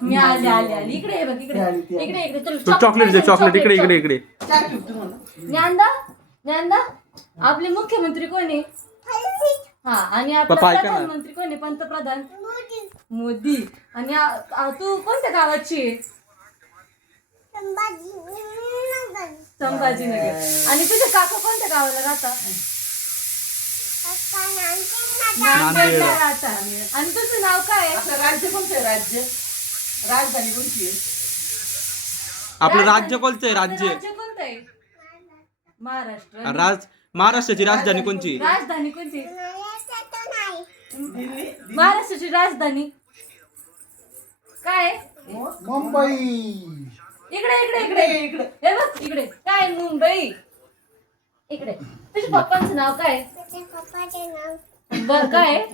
मी आले आले आले इकडे ये बघ इकडे इकडे इकडे तू चॉकलेट दे चॉकलेट इकडे इकडे इकडे ज्ञानदा ज्ञानदा आपले मुख्यमंत्री कोण आहे हा आणि आपला पप्पा ऐका ना. प्रधानमंत्री कोण आहे पंतप्रधान मोदी आणि तू कोणत्या गावाची आहे संभाजीनगर आणि तुझे काका कोणत्या गावाला राहतात नांदेडला राहतात आणि तुझं नाव काय आहे आपलं राज्य कोणतं आहे राज्य राजधानी कोणती आहे आपलं राज्य कोणतं आहे राज्य राज्य कोणतं आहे महाराष्ट्र महाराष्ट्राची राजधानी कोणची राजधानी कोणती दिल्ली महाराष्ट्राची राजधानी काय मुंबई इकडे इकडे इकडे इकडे हे बघ इकडे काय मुंबई इकडे तुझ्या पप्पांचं नाव काय बर काय